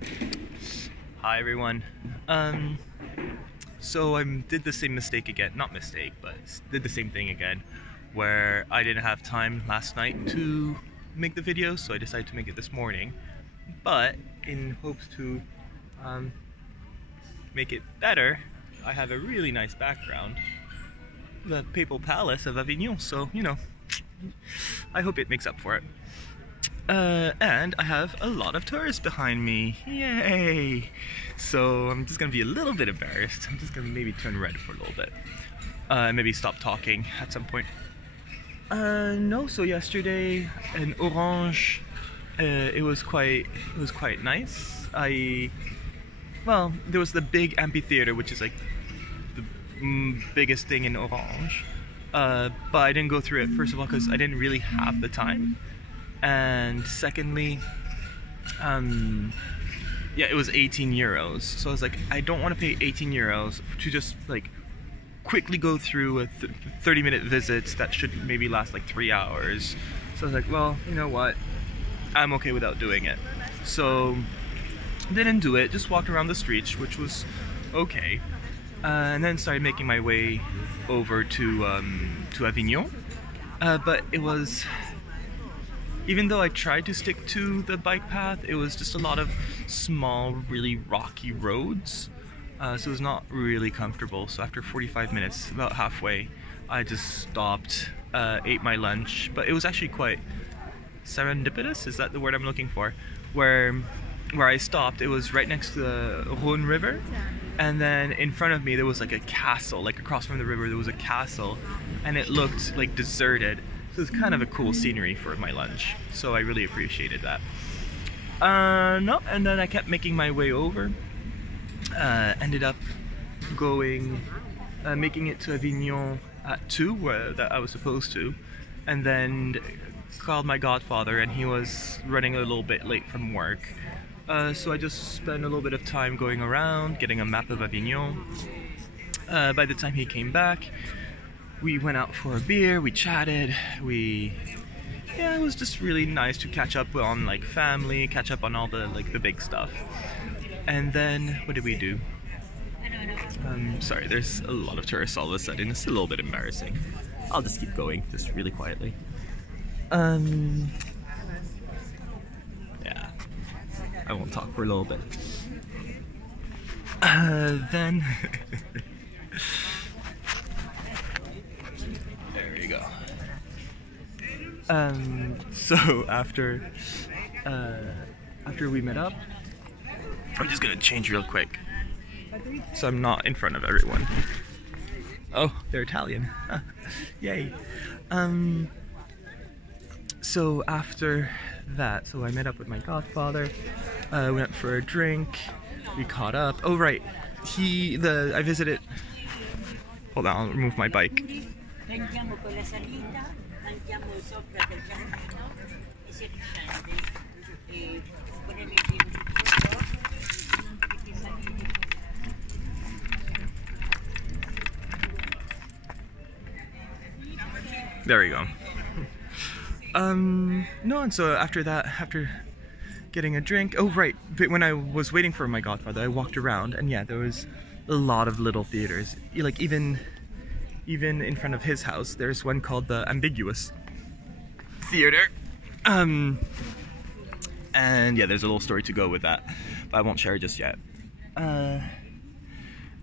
Hi everyone. So I did the same mistake again. Not mistake, but did the same thing again, where I didn't have time last night to make the video, so I decided to make it this morning. But in hopes to make it better, I have a really nice background, the Papal Palace of Avignon. So I hope it makes up for it. And I have a lot of tourists behind me. Yay! So I'm just gonna be a little bit embarrassed. I'm just gonna maybe turn red for a little bit. Maybe stop talking at some point. No, so yesterday in Orange, it was quite nice. Well, there was the big amphitheater, which is like the biggest thing in Orange. But I didn't go through it, first of all, because I didn't really have the time. And secondly, yeah, it was 18 euros. So I was like, I don't want to pay 18 euros to just like quickly go through a 30-minute visit that should maybe last like 3 hours. So I was like, well, you know what? I'm okay without doing it. So didn't do it, just walked around the streets, which was okay. And then started making my way over to Avignon. But it was, even though I tried to stick to the bike path, it was just a lot of small, really rocky roads. So it was not really comfortable. So after 45 minutes, about halfway, I just stopped, ate my lunch. But it was actually quite serendipitous, is that the word I'm looking for? Where I stopped, it was right next to the Rhône River. And then in front of me, there was like a castle, like across from the river, there was a castle. And it looked like deserted. So it was kind of a cool scenery for my lunch, so I really appreciated that. No, and then I kept making my way over. Ended up going, making it to Avignon at 2, where that I was supposed to, and then called my godfather, and he was running a little bit late from work. So I just spent a little bit of time going around, getting a map of Avignon. By the time he came back, we went out for a beer, we chatted, yeah, it was just really nice to catch up on like family, catch up on all the the big stuff. And then, what did we do? Sorry, there's a lot of tourists all of a sudden, it's a little bit embarrassing. I'll just keep going, just really quietly. Yeah, I won't talk for a little bit. Then... So after we met up, I'm just gonna change real quick, so I'm not in front of everyone. Oh, they're Italian. Yay. So after that, so I met up with my godfather, went for a drink, we caught up. Oh right, I visited, hold on, I'll remove my bike. There we go. No, and so after that, after getting a drink, oh right, but when I was waiting for my godfather, I walked around, and yeah, there was a lot of little theaters. Like even in front of his house, there's one called the Ambiguous Theater. And yeah, there's a little story to go with that, but I won't share it just yet. And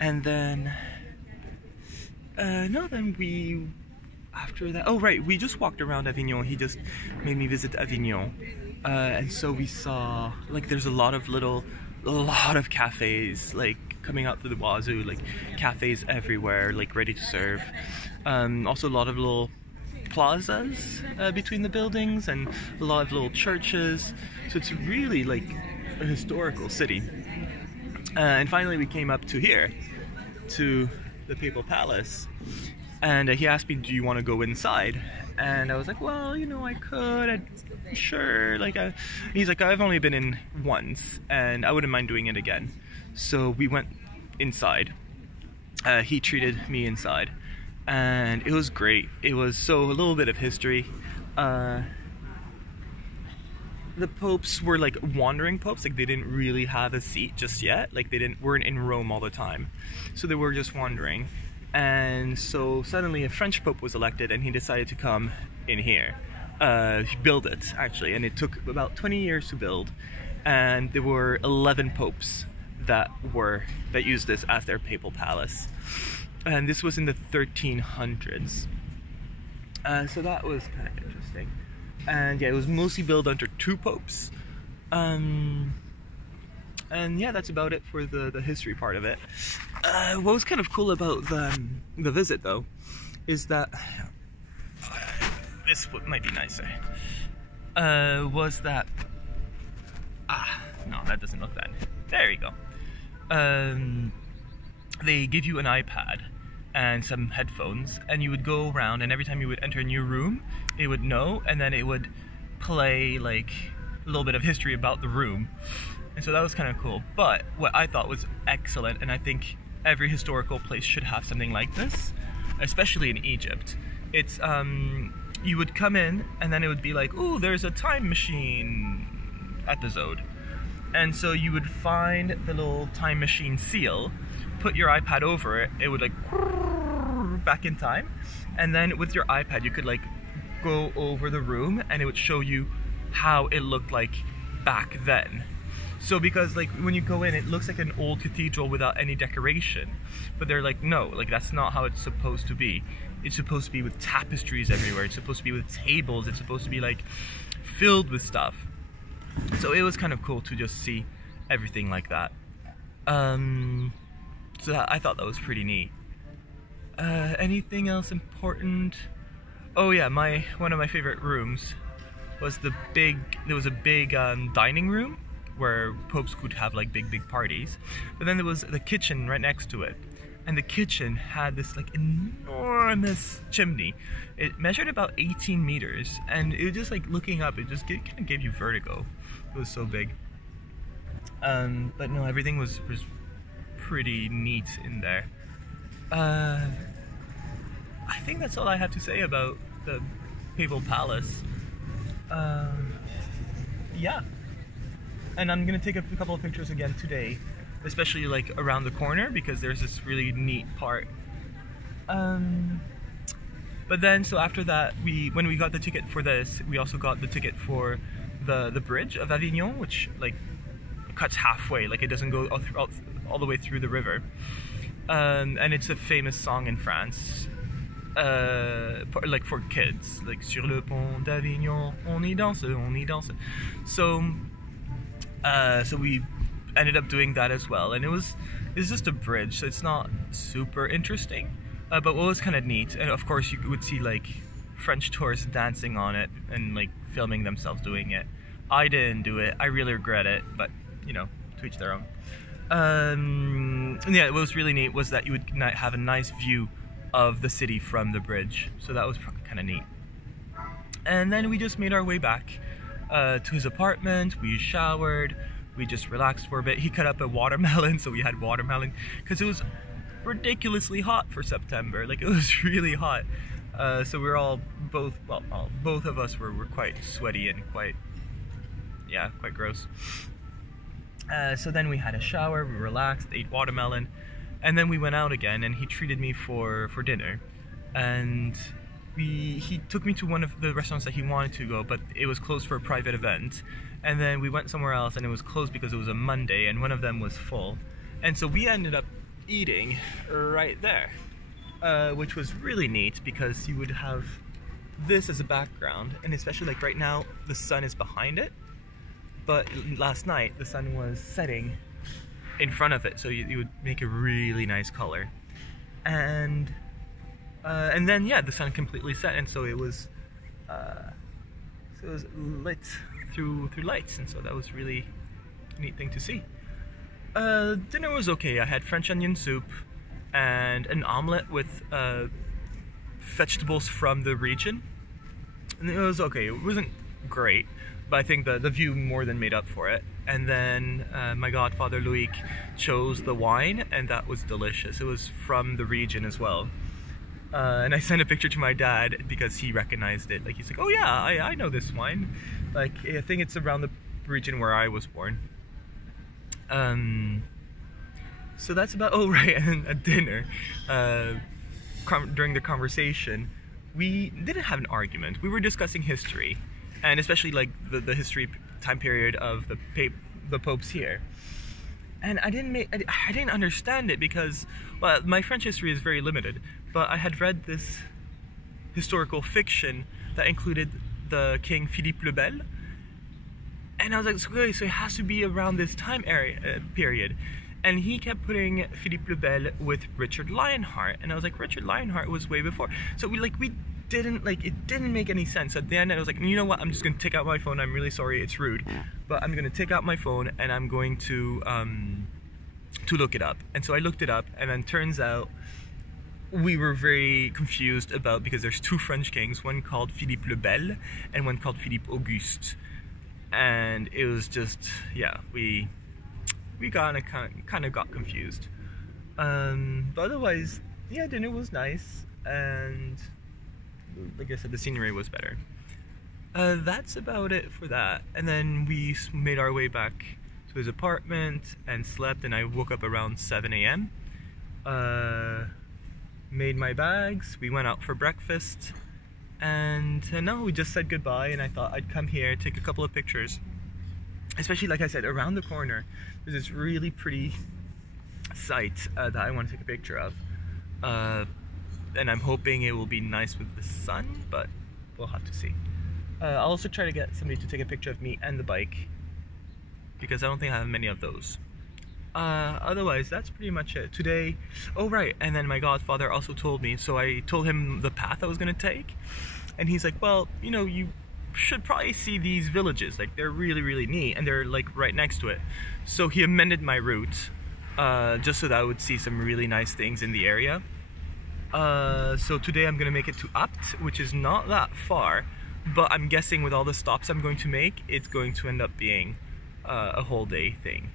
then, no, then after that, oh right, we just walked around Avignon. He just made me visit Avignon. And so we saw, like, there's a lot of cafes, like, coming out through the wazoo, like, cafes everywhere, like, ready to serve. Also a lot of little plazas between the buildings, and a lot of little churches. So it's really, like, a historical city. And finally we came up to here, to the Papal Palace. And he asked me, do you want to go inside? And I was like, well, I could, sure. Like, he's like, I've only been in once, and I wouldn't mind doing it again. So we went inside. He treated me inside, and it was great. It was a little bit of history. the popes were like wandering popes, like they didn't really have a seat just yet, like they weren't in Rome all the time, so they were just wandering. And so suddenly a French pope was elected, and he decided to come in here, build it actually, and it took about 20 years to build, and there were 11 popes that used this as their papal palace, and this was in the 1300s. So that was kind of interesting. And yeah, it was mostly built under 2 popes. And yeah, that's about it for the history part of it. What was kind of cool about the visit though, is that, this might be nicer, was that, no, that doesn't look that. There you go. They give you an iPad and some headphones, and you would go around, and every time you would enter a new room, it would know, and then it would play like a little bit of history about the room. And so that was kind of cool. But what I thought was excellent, and I think every historical place should have something like this, especially in Egypt, it's you would come in, and then it would be like, ooh, there's a time machine episode. And so you would find the little time machine seal, put your iPad over it, it would like back in time, and then with your iPad you could like go over the room, and it would show you how it looked like back then. So because like when you go in, it looks like an old cathedral without any decoration, but they're like, no, like that's not how it's supposed to be. It's supposed to be with tapestries everywhere, it's supposed to be with tables, it's supposed to be like filled with stuff. So it was kind of cool to just see everything like that. So I thought that was pretty neat. Anything else important? Oh yeah, one of my favorite rooms was there was a big dining room where popes could have like big parties. But then there was the kitchen right next to it. And the kitchen had this like enormous chimney. It measured about 18 meters, and it was just like looking up, it just kind of gave you vertigo. It was so big. But no, everything was pretty neat in there. I think that's all I have to say about the Papal Palace. Yeah. And I'm gonna take a couple of pictures again today, especially like around the corner, because there's this really neat part. But then, so after that, when we got the ticket for this, we also got the ticket for the bridge of Avignon, which like cuts halfway, like it doesn't go all the way through the river. And it's a famous song in France, like for kids, like Sur le pont d'Avignon, on y danse, on y danse. So we ended up doing that as well, and it's just a bridge, so it's not super interesting, but what was kind of neat, and of course you would see like French tourists dancing on it and like filming themselves doing it. I didn't do it, I really regret it, but you know, to each their own. And yeah, what was really neat was that you would have a nice view of the city from the bridge, so that was kind of neat. And then we just made our way back to his apartment. We showered, we just relaxed for a bit. He cut up a watermelon, so we had watermelon, because it was ridiculously hot for September. Like, it was really hot. So we were both of us were quite sweaty and quite gross. So then we had a shower, we relaxed, ate watermelon, and then we went out again, and he treated me for dinner. And he took me to one of the restaurants that he wanted to go, but it was closed for a private event. And then we went somewhere else, and it was closed because it was a Monday, and one of them was full. And so we ended up eating right there, which was really neat, because you would have this as a background, and especially like right now, the sun is behind it. But last night, the sun was setting in front of it, so you would make a really nice color. And then yeah, the sun completely set, and so it was lit through lights, and so that was really a neat thing to see. Dinner was okay. I had French onion soup and an omelette with vegetables from the region, and it was okay. It wasn't great, but I think the view more than made up for it. And then my godfather Loic chose the wine, and that was delicious. It was from the region as well. And I sent a picture to my dad because he recognized it. Like, he's like, oh yeah, I know this wine. Like, I think it's around the region where I was born. So that's about, oh right, and at dinner, during the conversation, we didn't have an argument. We were discussing history, and especially like the history time period of the popes here. And I didn't understand it because, well, my French history is very limited, but I had read this historical fiction that included the King Philippe le Bel, and I was like, okay, so it has to be around this time period. And he kept putting Philippe le Bel with Richard Lionheart, and I was like, Richard Lionheart was way before. So we didn't, like, it didn't make any sense. At the end, I was like, you know what, I'm just gonna take out my phone. I'm really sorry, it's rude, but I'm gonna take out my phone and I'm going to look it up. And so I looked it up, and then turns out we were very confused about, because there's two French kings, one called Philippe le Bel and one called Philippe Auguste, and it was just, yeah, we kind of got confused. But otherwise, yeah, dinner was nice, and like I said, the scenery was better. That's about it for that. And then we made our way back to his apartment and slept, and I woke up around 7 a.m. Made my bags, we went out for breakfast, and no, we just said goodbye, and I thought I'd come here, take a couple of pictures. Especially, like I said, around the corner, there's this really pretty site that I want to take a picture of. And I'm hoping it will be nice with the sun, but we'll have to see. I'll also try to get somebody to take a picture of me and the bike, because I don't think I have many of those. Otherwise, that's pretty much it. Today, oh right, and then my godfather also told me, so I told him the path I was going to take, and he's like, well, you know, you should probably see these villages, like they're really, really neat, and they're like right next to it. So he amended my route, just so that I would see some really nice things in the area. So today I'm gonna make it to Apt, which is not that far, but I'm guessing with all the stops I'm going to make, it's going to end up being a whole day thing.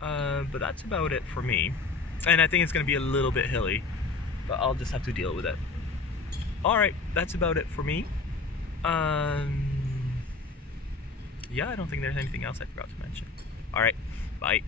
But that's about it for me, and I think it's gonna be a little bit hilly, but I'll just have to deal with it. Alright, that's about it for me. Yeah, I don't think there's anything else I forgot to mention. Alright, bye.